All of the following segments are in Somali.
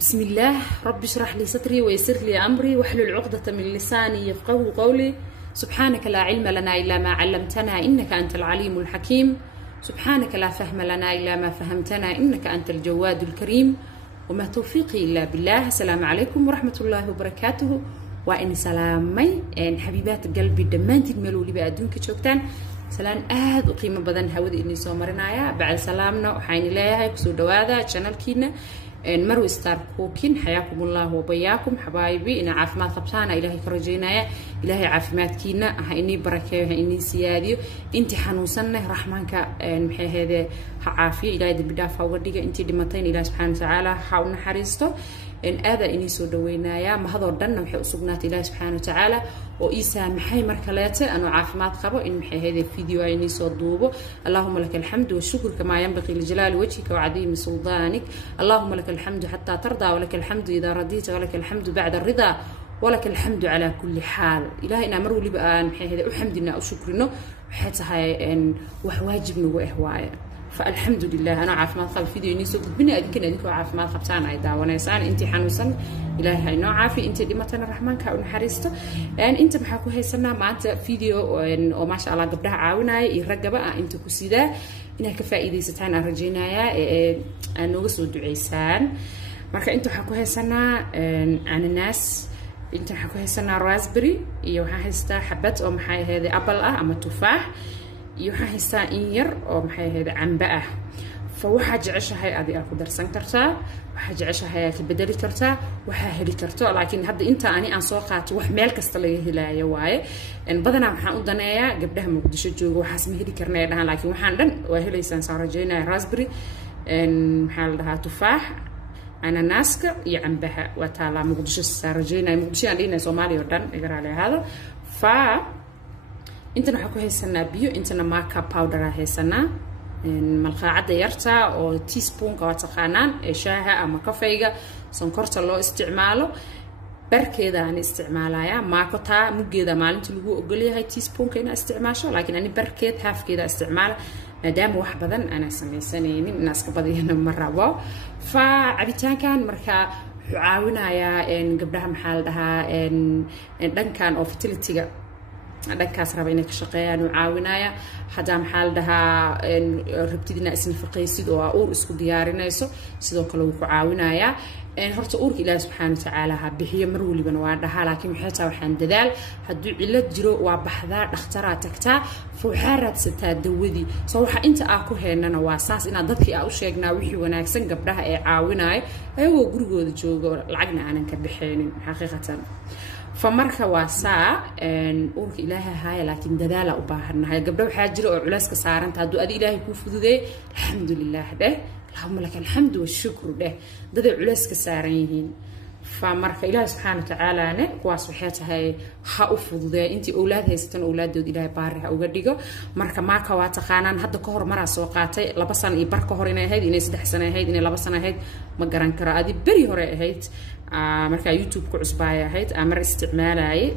بسم الله رب اشرح لي صدري ويسر لي أمري واحلل عقدة من لساني يفقهوا قولي. سبحانك لا علم لنا إلا ما علمتنا إنك أنت العليم الحكيم. سبحانك لا فهم لنا إلا ما فهمتنا إنك أنت الجواد الكريم. وما توفيقي إلا بالله. السلام عليكم ورحمة الله وبركاته. وإن سلامي حبيبات قلبي دمانتي الملولي بأدونك شوكتان سلام وقيمة بدن هودي إني سومرنايا بعد سلامنا وحين الله كسو دوادا channel كينا مرو ستار كوكين. حياكم الله وبياكم حبايبي. إن عافمات قبطانا إلهي كرجينايا إلهي عافمات كينا هإني بركة هإني سياديو انتي حنوسنا رحمانك محي هذا عافية إلهي دبدافع ورديك انتي دمتين إله سبحانه وتعالى حاولنا حريستو إن هذا إني سودوينايا ما هذا ردنا محي أصبنات إله سبحانه وتعالى وإيسا محي مركلاته أنو عافمات قبو إن محي هذا الفيديو إني صدوبه. اللهم لك الحمد والشكر كما ينبغي لجلال وجهك وعظيم سلطانك. اللهم لك الحمد حتى ترضى ولك الحمد إذا رضيت ولك الحمد بعد الرضا ولك الحمد على كل حال. إلهي أمر لي بقى محي هذا أحمدنا وشكرنا حتى هاي إن وحواجبنا وإهوايا. فالحمد لله أنا عارف ما قبل فيديو إني سوق بني أديك إنك عارف ما قبتان عيدا ونسان أنت حنوسن إلهي هاي نوع عافي أنت دي مثلا الرحمن كأون حريسته يعني أنت محكو هاي سنة معت فيديو وما شاء الله قبلها عاونا يرجع بقى أنت كسيدة إنها كفائدة ستان أرجينايا أنو سود عيسان مركا أنت حكو هاي سنة عن الناس أنت حكو هاي سنة رازبري يوها هستا حبت أو محاي هذا أبل أما تفاح يوحى هستا إنير أو محي هذا عنبأة. فوحاج عشها هذه أقدر سنكرتها وحاج عشها هي كبدلي كرتها وحاهلي كرتها. لكن هذا أنت أنا أنساقات وحمل كستليه لا يواي إن بدنا محن قدنايا قبلها مقدش الجو وحاسم هذي كرنايا لها. لكن وحنا وهي ليس صار جينا رازبري إن محل لها تفاح أنا ناسك يعنبها وتعالى مقدش صار جينا مقدش عندنا سومالي يردن يقرأ على هذا. انت نحكو هيسنا بيو انتنا ماكا باودر هيسنا ملقاعده يرتا او تي سبون كا تقانان شاها اما كافيغا سنكرتا لو استعماله بركيدا ان استعمالايا ماكوتا مجيدا مالنتي لوو اوغليهاي تي سبون كاينا استعماشه. لكن اني بركيد هاف كيدا استعمال مادام wax badan ana sameeysanaynin naas ka badiyana marabo. فعبيتان كان marka caawinaya in gabdhaha maxal dhahaa in dhankan oo fertility-ga dhankaas raba inay ka shaqeeyaan oo caawinaya hadaa maxal dhahaa in rabtidina isna faqaysid oo uur isku diyaarinayso sidoo kale uu ku caawinaya in horta uurka Ilaahay subhanahu wa ta'ala ha bixiyo mar waliba waa dhahaa. laakiin waxay taa waxaan dadaal haduu cilad jiro waa baxdaa dhakhtaraa tagtaa fuuxaradsataa dawadii soo waxa inta aan ku heynana waa saas in dadkii aan u sheegnaa wixii wanaagsan gabdhaha ee caawinaya ayagoo gurigooda jooga lacagna aanan ka bixeenin xaqiiqatan. فمركا واسا أورك إلهي هاي لكن دلالة وباهرنا هاي قبل وحاجر أو علاسك سارنت هادو أدي إلهي كوفذ ذي الحمد لله به. اللهم لك الحمد والشكر به ضد علاسك سارينهن. فمركا إلهي سبحانه وتعالى أنا كواس وحياتها هاي حأفذ ذي أنت أولاد هيستن أولاد دود إلهي بارها وقديقه مركا ماكا واتخانان هذا كهر مرة سوقاتي لبسان إبر كهرنا هيد إني سدح سنة هيد إني لبسنا هيد مقرن كرا أدي بري هراء هيد marka YouTube ku cusbaaya ahayd amar isticmaalay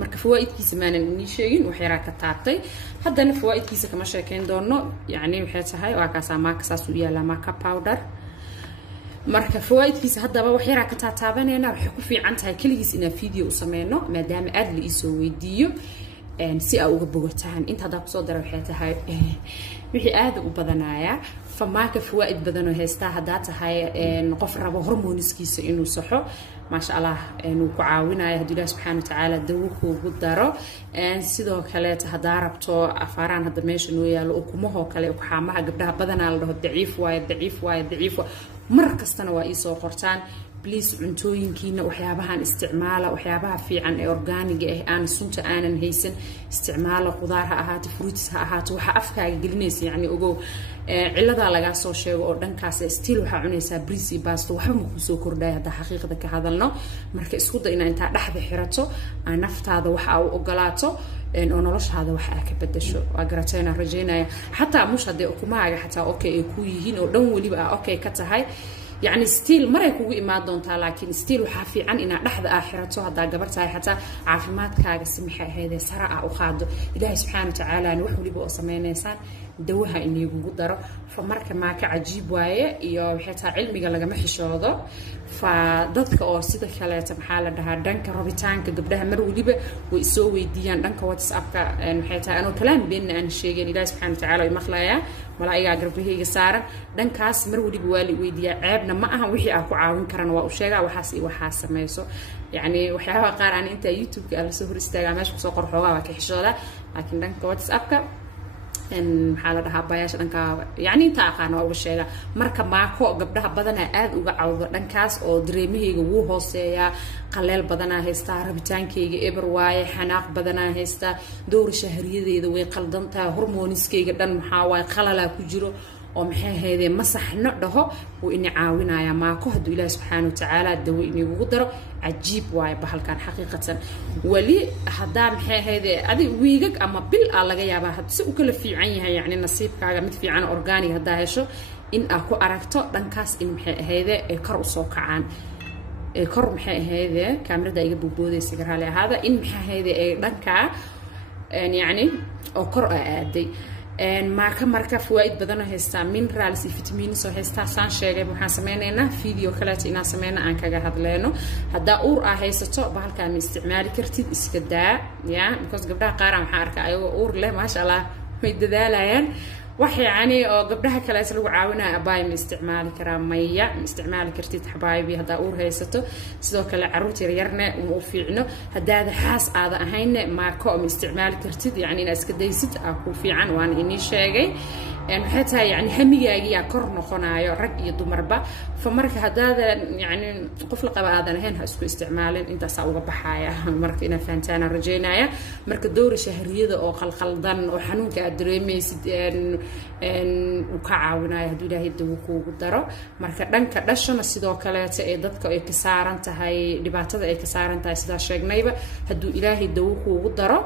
marka fawaa'idkiisa maanan sheegin wax yara ka taabtay haddana fawaa'idkiisa kama sheekeen doono yani waxay tahay waa kaas ama kaas uu yaala maka powder marka fawaa'idkiisa haddaba wax yara ka taabanayna wax ku fiican tahay kaligiis ina video u sameeyno maadaama aad la isoo weydiiyo si ay uga bogotaan inta hada ku soo daro waxay tahay wixii aad u badanaya فماك فوائد بدنه هستا هدات هاي نقف ربه هرمونس كيس إنه صحو ما شاء الله إنه كعاونا يهدي الله سبحانه وتعالى دوخ وقدره إن سيده كلات هداربتو أفاران هذا ماشي إنه يلقمه كله وحامها قبلها بدنا له ضعيف ضعيف مركز تنوائي قرطان بليس عنتوين كينا وحيابها استعماله وحيابها في عن أورجانيك أنا سنت أنا هيسن استعماله خضارها أهات فروتها أهات وحافكها جلنيس يعني أجو علدا لقى سوشيال أوردن كاس ستيل وحعنيسا بريسي باستو وحمو كوسو كرداي هذا حقيقة كهذا لنا مركز سكوت إن أنت لحظة حرته نفط هذا وح أو أقلاته إن أنولش هذا وح أكبدشوا وأجرتنا رجينا حتى مش هذا أكماعي حتى أوكي كويهين ودون ولي بقى أوكي كتهاي يعني ستيل مرة يكوي ما دونتا لكن ستيل وحافي عن إن لحظة آخرته هذا قبرتها حتى عافمات كاج سمحة هذا سرعة أو خاض إلهي سبحانه وتعالى نوح ولي بقى سمين إنسان dawaha inigu daro fa marka maaka cajiib waaye iyo xitaa cilmiga laga xishoodo fa dadka oo sida kale maxaa la dhahaa dhanka rabitaanka gabdhaha mar waliba way soo weydiiyaan dhanka WhatsApp-ka xitaa anoo kalaam been aan sheegay Ilaahay subhanahu wa ta'ala ay maqlaaya malaa'iga garbahayga saaran dhankaas mar waliba waa la weydiiyaa ceebna ma aha wixii aan ku caawin karana waa u sheegaa waxaas iyo waxaas sameeyso يعني waxyaabaha qaar aan inta YouTube-ka la soo hor istaagaa meesha ku soo qor xoogaa waa ka xishooda laakiin dhanka WhatsApp-ka maxaa la dhahaa bayaasha dhanka yani inta aqaan waa uga sheega marka maako gabdhaha badana aad uga cawdo dhankaas oo dareemahayga wuu hooseeya qaleel badana haysta rabitaankayga eber waaye xanaaq badana haysta dowr shahriyadeeda way qaldantaa hormooniskayga dhan maxaa waaye qalala ku jiro oo maxay heedee masaxno dhaho oo in caawinaya maako haduu Ilaahay subhanahu wa ta'ala dawo inigu daro cajiib waaye bahalkan xaqiiqatan wali hadaa maxay heedee adi wiigag ama bil laga yaabaa had si u kala fiican yahay yani nasiibkaaga mid fiican organic hadaa hesho in aad ku aragto dhankaas in maxay heedee ay kor u soo kacaan kor maxay heedee kaamirada iga booboodeysay garaale ahaada in maxay heedee ay dhanka yani oo kor aaday marka fawaid badan oo haysta minerals iyo vitamins oo haysta saan sheegay waxaan sameeynaa video kale inaan sameeyna aan kaga hadleeno hada uur haysato bahalkaan isticmaali kartid iska daa ya because gabdhaha qaar waxaan arkaa ayagoo uur leh ma sha Allah way dadaalayaan wax yani oo gabdhaha kale lagu caawinaa abaay ma isticmaali karaa maya ma isticmaali kartid xabaabi hada uur haysato sidoo kale caruurta yarna u fiicno hadaada xaas aad ahayn maako ma isticmaali kartid yani inaad iska daysid ku fiican waan inii sheegay حتى يعني هميجي يا كرن خنايا رج يدمربا فمرك هذا يعني قفل قبا هذا هنا هسكو استعمالا انت ساوغ بحايا مرك انا فانتانا رجينايا مرك الدور الشهريه او خلخلدان او حنونك ادريميس ان وكعاونايا هدو ilaahay dawo kuugu daro marka dhanka dhashana sidoo kale ee dadka ay ka saaran tahay dhibaatada ay ka saaran tahay sida sheegnayba haduu ilaahay dawo kuugu daro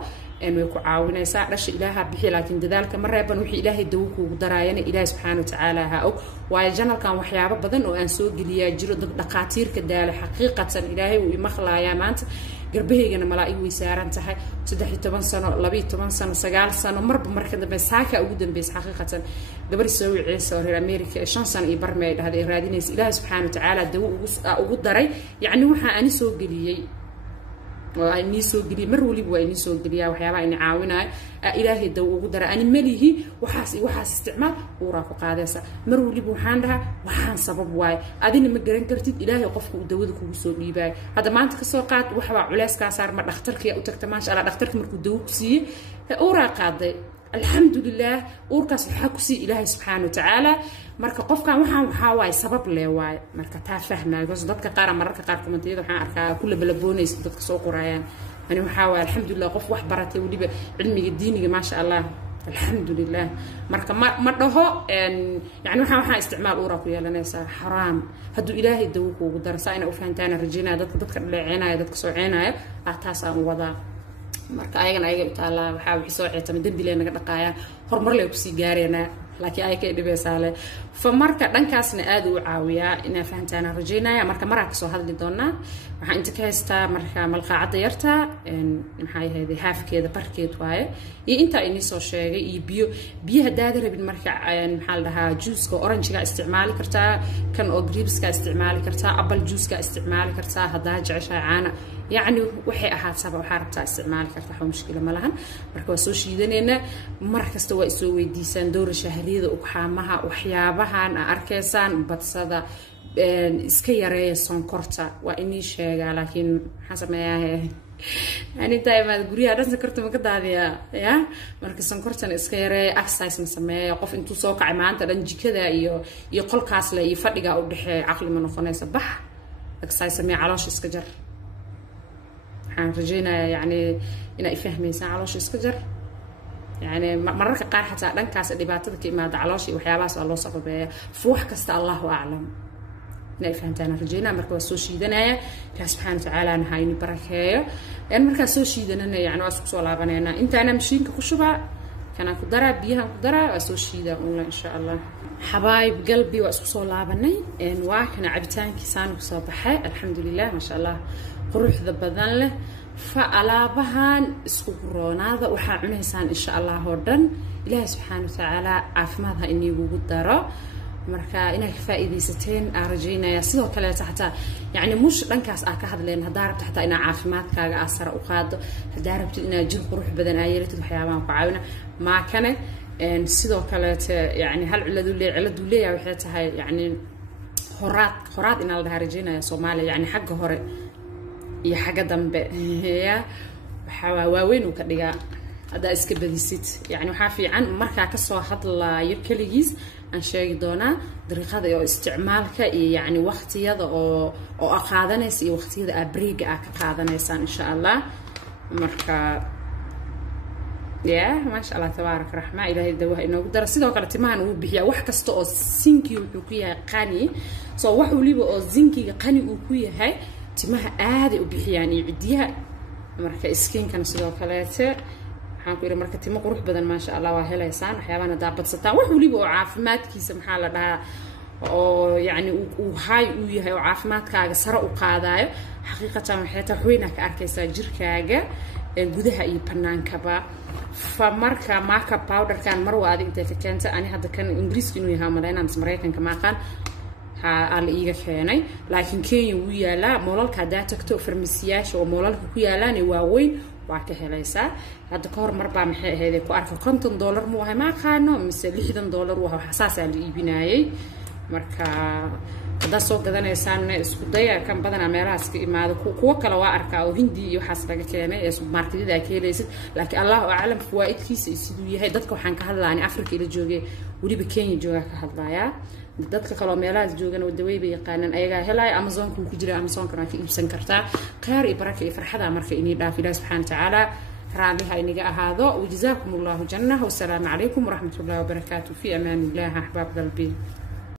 way ku caawinaysaa dhasha ilaaha bixi laakiin dadaalka ma reeban wixii ilaahay dawo kuugu daraayana ilaahay subhanahu wa ta'ala ha og waa janalkan waxyaabo badan oo aan soo geliyaa jiro dad dhaqaatiirka daala xaqiiqatan ilaahay uu imaqlaaya maanta garbaheygana malaa'ig way saaran tahay 13 sano 12 sano 9 sano marba marka dambe saaka ugu dambeys xaqiiqatan gabar soo wiceysa oo reer America 5 sano iyo barmeey dhahday raadinaysa ilaahay subhanahu wa ta'ala dawo ugu daray yani waxa aan soo geliyay وأني سوقي مرولي وأني سوقي يا وحياة إني عاونة إلهي دو وقدر أني مليه وحاس استعمال ورافق قادسة مرولي بوحانها وحان سبب واي أديني مقرن كرتيد إلهي قفك ودودك وسوقي باي هذا ما أنت كسوقات وحوا علاس كاسار ما دخترك يا أوتكتماش على دخترك مركو دوكسي أورا قاضي الحمد لله أوركاس الحكسي إلهي سبحانه وتعالى marka qofkan waxa waay sabab leeyahay marka taa fahmay goos dadka qaar marka qaar komentiyada waxaan arkaa kullu balaboonays dadka soo qorayaan ani waxa waay alxamdulillah qof wax baratay waliba cilmiga diiniga ma sha Allah alxamdulillah marka ma dhaho yani waxa isticmaal uura ku yeelanaysa xaraam haduu ilaahay dawo kuugu darsaa ina u fahantaan rajinaa dadka dhaleecinaya dadka soo ceenaya taas aan wada marka ayagana taala waxa wixii soo ceetama dambi lee naga dhaqaayaan horumar lee ku sii gaareena laakiin ay ka dhibaysaale famarka dhankaasna aad u caawiya ina fahantaan rajaynaya marka marka soo hadli doona waxa inta ka haystaa marka malqaacada yarta maxay ahayd haafkeeda barkeed waaye iyo inta ay soo sheegay iyo biyaha daada rabin marka maxaa la dhahaa juice-ka orange-ga isticmaali kartaa kan oo grapes-ka isticmaali kartaa apple juice-ka isticmaali kartaa hadaa jeceshahay caana يعني وحي أحد سبب وحاربتها استعمال كرتاح ومشكلة ملهن مركز سوشيدنينا مركز توا يسوي ديسان دور شهرية وكحامها وحيابها أنا أركيسان بتصدا إسكيرة سانكورتا وإني شيء لكن حسب ما يعني دائما تقولي هذا سكرت مقداريا يا مركز سانكورتا إسكيرة أكسايس مسمى قف أنتو سوق عمان ترنجي كذا يقول كاسله يفرق أو بحي عقل من خناس بح أكسايس سمي علاش إسكجر waxaan rajaynayaa yani inay fahmaysan caloosh iska jar yani mararka qaar xataa dhankaas dhibaatada ka imaada caloosh iyo waxyaabahaas waa loo sababeeyaa fuux kasta Allahu a'lam inay fahantaan rajaynaa marka waa soo shiidanaya Ilaahay subhanahu wa ta'ala ha inuu barakeeyo marka soo shiidanana yani waa isku soo laabanayna intaana mashiinka ku shubaa kana ku dara biyaha ku dara waa soo shiida insha Allah حبايب قلبي واسكو لابني waa kana cabitaankii saan ku soo baxay alxamdulillah ma sha Allah قروح ذا بدن له فألابهان اسكو كورونادا وحا عنيسان إن شاء الله هردن إلهي سبحانه وتعالى عافمادها إني وجود دارا marka inay faa'iideysateen arjinaya sidoo kale taxta yani mush dhankaas ka hadleen hadaa rabto xataa ina caafimaadkaaga asar u qaado hadaa rabto ina jir qurux badan ay yeelato waxyaabaha ku caawina ma kana sidoo kale yani hal ciladu leeyahay waxay tahay yani horaad ina la arjinaya Soomaaliya yani xagga hore iyo xagga dambe ya waxa waaweyn uu ka dhigaa hada iska badisid yani waxa fiican marka ka soo hadlaayo kaligiis aan sheegi doonaa dariiqada iyo isticmaalka iyo yani waqtiyada oo aqaadanaysa iyo waqtiyada abriga ka qaadanaysan insha Allah marka ما شاء الله تبارك الرحمن إلهي دواه إنه قدر سيده وكلا تمان وبيحيا wax kasta oo zinki wuxuu ku yahay qani soo wax waliba oo zinkiga qani uu ku yahay timaha aad u bixiyaan cidiyaha marka iskiinkan sidoo kale waxaan ku iri marka timo qurux badan ma sha Allah waa helaysaan waxyaabana daabadsataan wax waliba oo caafimaadkiisa maxaa la dhahaa oo yani uu hay uu yahay oo caafimaadkaaga sare u qaadayo xaqiiqatan waxay tahay weyna ka arkaysaa jirkaaga gudaha iyo banaankaba فمركا ماركا باودر كان مروه هذه انت كنت انا هذا كان انجليزي انه يها ملينا مس مريكان كما قال على ايغا كيناي لكن كينيا ويالا مولالكا دا تكتو فرمسياش او مولالكا كيالان واوين waa ka helaysaa hada ka hor marba maxay ahayd ku arko $50 mu wahay ma qaano mise $60 waa xasaas aan iibinayay marka hada soo gadanaysaan isku daya kan badan meelahaas ka imaado kuwa kale waa arkaa oo hindi iyo waxaas laga keenay ee supermarketyada ka helaysid laakiin Allahu a'lam fawaa'idkiisa sidoo yahay dadka waxaan ka hadlaanay Afrika ila joogay waliba Kenya jooga ka hadlaya dadka kale meelahaas joogan oo dawayba yaqaanan ayaga helay Amazon ku jira Amazon kana ka iibsan kartaa qaar iyo baraka iyo farxada marka inay dhaaf Ilaahay subhanahu wa ta'ala raadiha inaga ahaado wajazaakumullahu jannah wa salaamu alaykum wa rahmatullahi wa barakatuh fi amaan illah ahbab qalbi